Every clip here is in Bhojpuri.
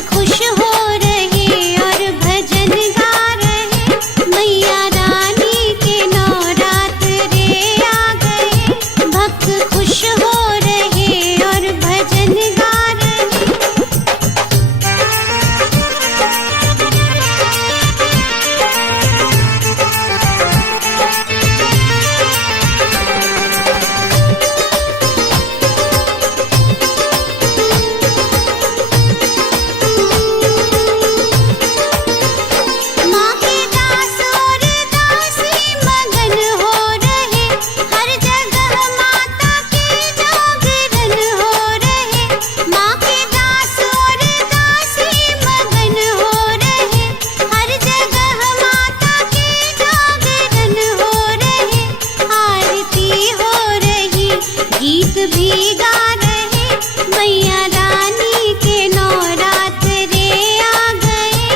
खुश हो रहे और भजन गा रहे, मैया रानी के नवरात्रे आ गए। भक्त खुश हो रहे और भजन गा रहे। माँ के दास और दासी मगन हो रहे, हर जगह माता के जागरण हो रहे। माँ के दास और दासी मगन हो रहे, हर जगह माता के जागरण हो रहे। आरती हो रही, गीत भी गा रहे, मैया रानी के नवरात्रे आ गए।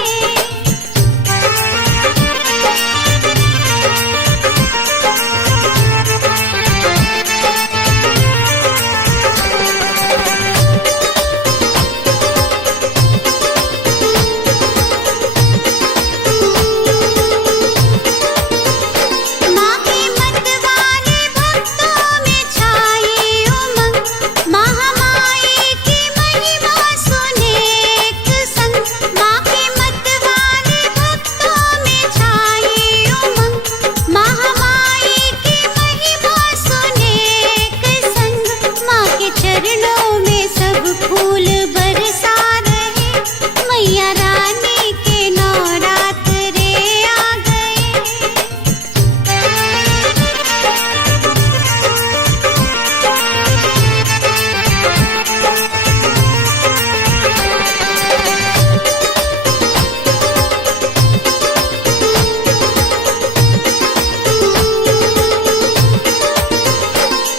माँ के मत वाले भक्तों में छाए उमंग, महामाई की महिमा सुने एक संग। माँ के मत वाले भक्तों में छाए उमंग, महामाई की महिमा सुने एक संग। माँ के चरणों में सब फूल बरसा रहे, मैया रानी के नवरात्रे आ गए।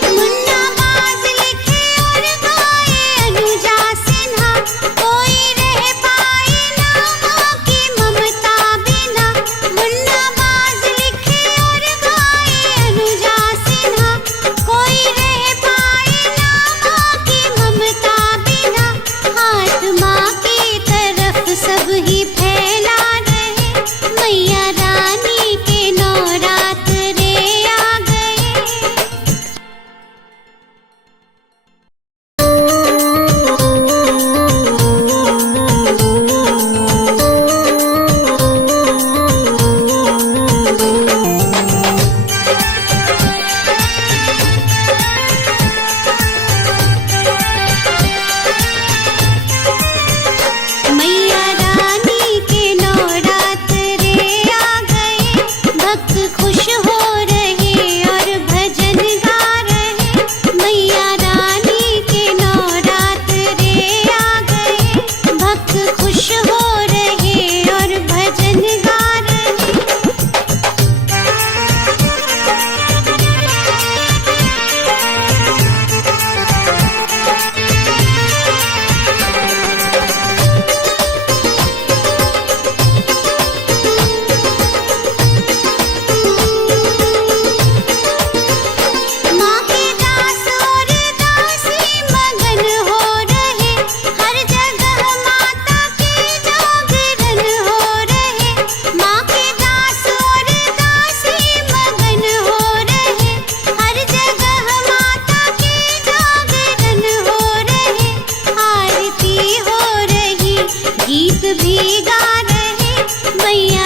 मुन्ना बाज लिखे और गाए अनुजा सिन्हा, कोई रह पाए ना माँ की ममता बिना। मुन्ना बाज लिखे और गाए अनुजा सिन्हा, कोई रह पाए ना माँ की ममता बिना। हाथ माँ की तरफ सब ही फैला रहे, मैया रानी के नवरात्रे आ गए। मैया रानी के नवरात्रे आ गए। भक्त खुश हो रहे और भजन गा रहे, मैया रानी के नवरात्रे आ गए। भक्त खुश हो रहे और भजन गा रहे। माँ के दास और दासी मगन हो रहे, हर जगह माता के जागरण हो रहे। माँ के दास और दासी मगन हो रहे, हर जगह माता के जागरण हो रहे। आरती हो रही, गीत भी गा रहे, मैया